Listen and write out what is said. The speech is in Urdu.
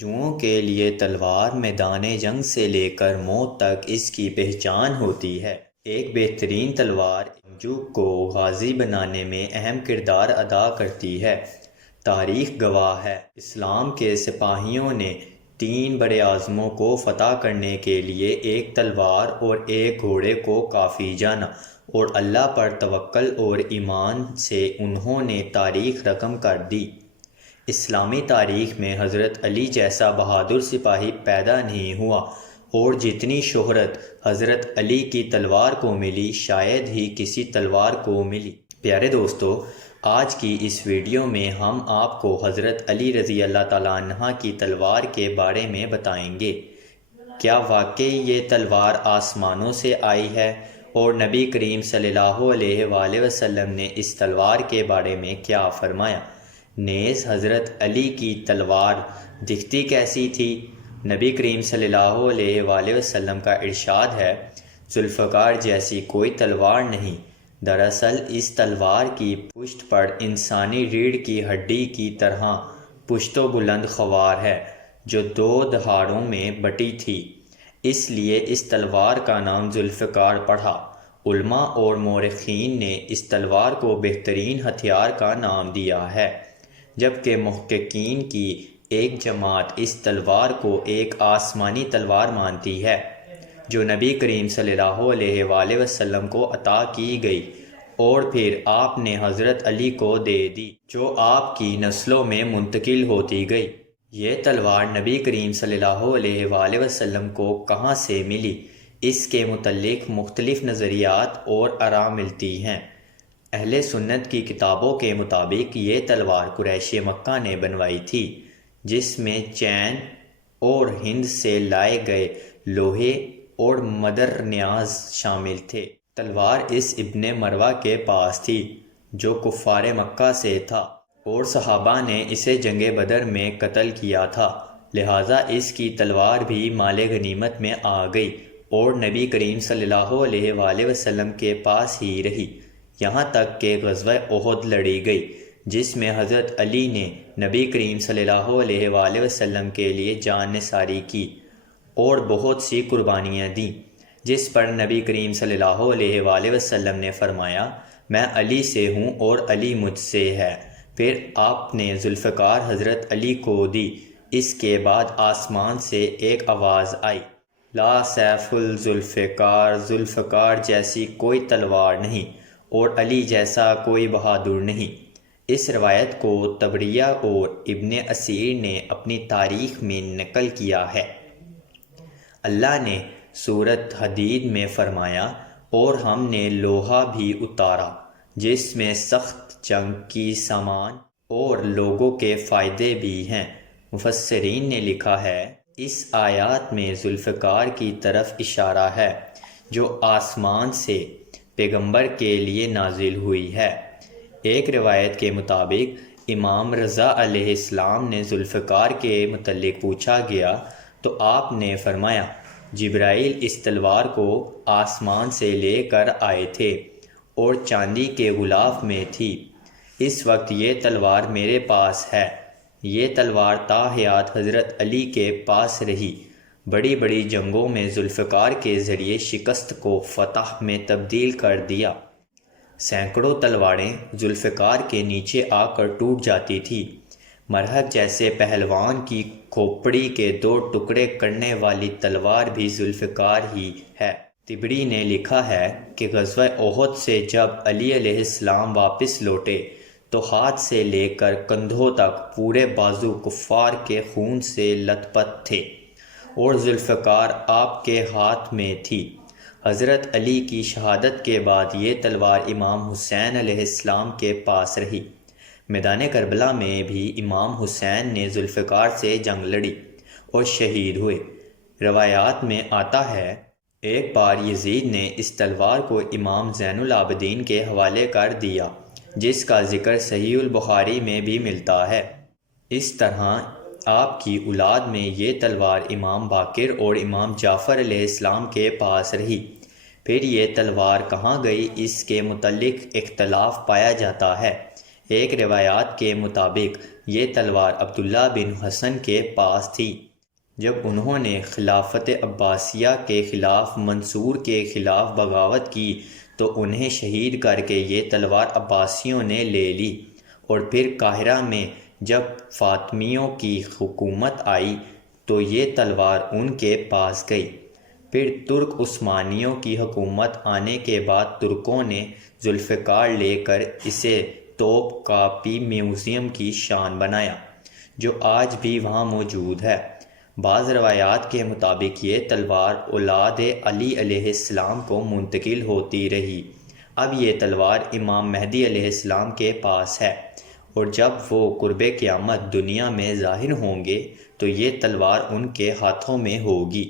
جنگجوؤں کے لیے تلوار میدان جنگ سے لے کر موت تک اس کی پہچان ہوتی ہے۔ ایک بہترین تلوار جنگجو کو غازی بنانے میں اہم کردار ادا کرتی ہے۔ تاریخ گواہ ہے، اسلام کے سپاہیوں نے 3 بڑے اعظموں کو فتح کرنے کے لیے ایک تلوار اور ایک گھوڑے کو کافی جانا، اور اللہ پر توکل اور ایمان سے انہوں نے تاریخ رقم کر دی۔ اسلامی تاریخ میں حضرت علی جیسا بہادر سپاہی پیدا نہیں ہوا، اور جتنی شہرت حضرت علی کی تلوار کو ملی شاید ہی کسی تلوار کو ملی۔ پیارے دوستو، آج کی اس ویڈیو میں ہم آپ کو حضرت علی رضی اللہ تعالیٰ عنہ کی تلوار کے بارے میں بتائیں گے۔ کیا واقعی یہ تلوار آسمانوں سے آئی ہے؟ اور نبی کریم صلی اللہ علیہ وآلہ وسلم نے اس تلوار کے بارے میں کیا فرمایا؟ نیز حضرت علی کی تلوار دکھتی کیسی تھی؟ نبی کریم صلی اللہ علیہ وآلہ وسلم کا ارشاد ہے، ذوالفقار جیسی کوئی تلوار نہیں۔ دراصل اس تلوار کی پشت پر انسانی ریڑھ کی ہڈی کی طرح پشت و بلند خوار ہے، جو 2 دھاڑوں میں بٹی تھی، اس لیے اس تلوار کا نام ذوالفقار پڑا۔ علماء اور مورخین نے اس تلوار کو بہترین ہتھیار کا نام دیا ہے، جبکہ محققین کی ایک جماعت اس تلوار کو ایک آسمانی تلوار مانتی ہے، جو نبی کریم صلی اللہ علیہ وآلہ وسلم کو عطا کی گئی اور پھر آپ نے حضرت علی کو دے دی، جو آپ کی نسلوں میں منتقل ہوتی گئی۔ یہ تلوار نبی کریم صلی اللہ علیہ وآلہ وسلم کو کہاں سے ملی؟ اس کے متعلق مختلف نظریات اور آراء ملتی ہیں۔ اہل سنت کی کتابوں کے مطابق یہ تلوار قریش مکہ نے بنوائی تھی، جس میں چین اور ہند سے لائے گئے لوہے اور مدر نیاز شامل تھے۔ تلوار اس ابن مروہ کے پاس تھی، جو کفار مکہ سے تھا، اور صحابہ نے اسے جنگ بدر میں قتل کیا تھا، لہٰذا اس کی تلوار بھی مال غنیمت میں آ گئی اور نبی کریم صلی اللہ علیہ وآلہ وسلم کے پاس ہی رہی، یہاں تک کہ غزوہ احد لڑی گئی، جس میں حضرت علی نے نبی کریم صلی اللہ علیہ وآلہ وسلم کے لیے جان نثاری کی اور بہت سی قربانیاں دیں، جس پر نبی کریم صلی اللہ علیہ وآلہ وسلم نے فرمایا، میں علی سے ہوں اور علی مجھ سے ہے۔ پھر آپ نے ذوالفقار حضرت علی کو دی۔ اس کے بعد آسمان سے ایک آواز آئی، لا سیف الذوالفقار، ذوالفقار جیسی کوئی تلوار نہیں اور علی جیسا کوئی بہادر نہیں۔ اس روایت کو طبریہ اور ابن اسیر نے اپنی تاریخ میں نقل کیا ہے۔ اللہ نے سورۃ حدید میں فرمایا، اور ہم نے لوہا بھی اتارا جس میں سخت جنگ کی سامان اور لوگوں کے فائدے بھی ہیں۔ مفسرین نے لکھا ہے، اس آیات میں ذوالفقار کی طرف اشارہ ہے، جو آسمان سے پیغمبر کے لیے نازل ہوئی ہے۔ ایک روایت کے مطابق امام رضا علیہ السلام نے ذوالفقار کے متعلق پوچھا گیا تو آپ نے فرمایا، جبرائیل اس تلوار کو آسمان سے لے کر آئے تھے اور چاندی کے غلاف میں تھی، اس وقت یہ تلوار میرے پاس ہے۔ یہ تلوار تا حیات حضرت علی کے پاس رہی۔ بڑی بڑی جنگوں میں ذوالفقار کے ذریعے شکست کو فتح میں تبدیل کر دیا۔ سینکڑوں تلواریں ذوالفقار کے نیچے آ کر ٹوٹ جاتی تھی۔ مرہق جیسے پہلوان کی کھوپڑی کے 2 ٹکڑے کرنے والی تلوار بھی ذوالفقار ہی ہے۔ طبری نے لکھا ہے کہ غزوہ احد سے جب علی علیہ السلام واپس لوٹے تو ہاتھ سے لے کر کندھوں تک پورے بازو کفار کے خون سے لت پت تھے، اور ذوالفقار آپ کے ہاتھ میں تھی۔ حضرت علی کی شہادت کے بعد یہ تلوار امام حسین علیہ السلام کے پاس رہی۔ میدان کربلا میں بھی امام حسین نے ذوالفقار سے جنگ لڑی اور شہید ہوئے۔ روایات میں آتا ہے، ایک بار یزید نے اس تلوار کو امام زین العابدین کے حوالے کر دیا، جس کا ذکر صحیح البخاری میں بھی ملتا ہے۔ اس طرح آپ کی اولاد میں یہ تلوار امام باقر اور امام جعفر علیہ السلام کے پاس رہی۔ پھر یہ تلوار کہاں گئی، اس کے متعلق اختلاف پایا جاتا ہے۔ ایک روایات کے مطابق یہ تلوار عبداللہ بن حسن کے پاس تھی۔ جب انہوں نے خلافت عباسیہ کے خلاف منصور کے خلاف بغاوت کی تو انہیں شہید کر کے یہ تلوار عباسیوں نے لے لی، اور پھر قاہرہ میں جب فاطمیوں کی حکومت آئی تو یہ تلوار ان کے پاس گئی۔ پھر ترک عثمانیوں کی حکومت آنے کے بعد ترکوں نے ذوالفقار لے کر اسے توپ کاپی میوزیم کی شان بنایا، جو آج بھی وہاں موجود ہے۔ بعض روایات کے مطابق یہ تلوار اولاد علی علیہ السلام کو منتقل ہوتی رہی۔ اب یہ تلوار امام مہدی علیہ السلام کے پاس ہے، اور جب وہ قرب قیامت دنیا میں ظاہر ہوں گے تو یہ تلوار ان کے ہاتھوں میں ہوگی۔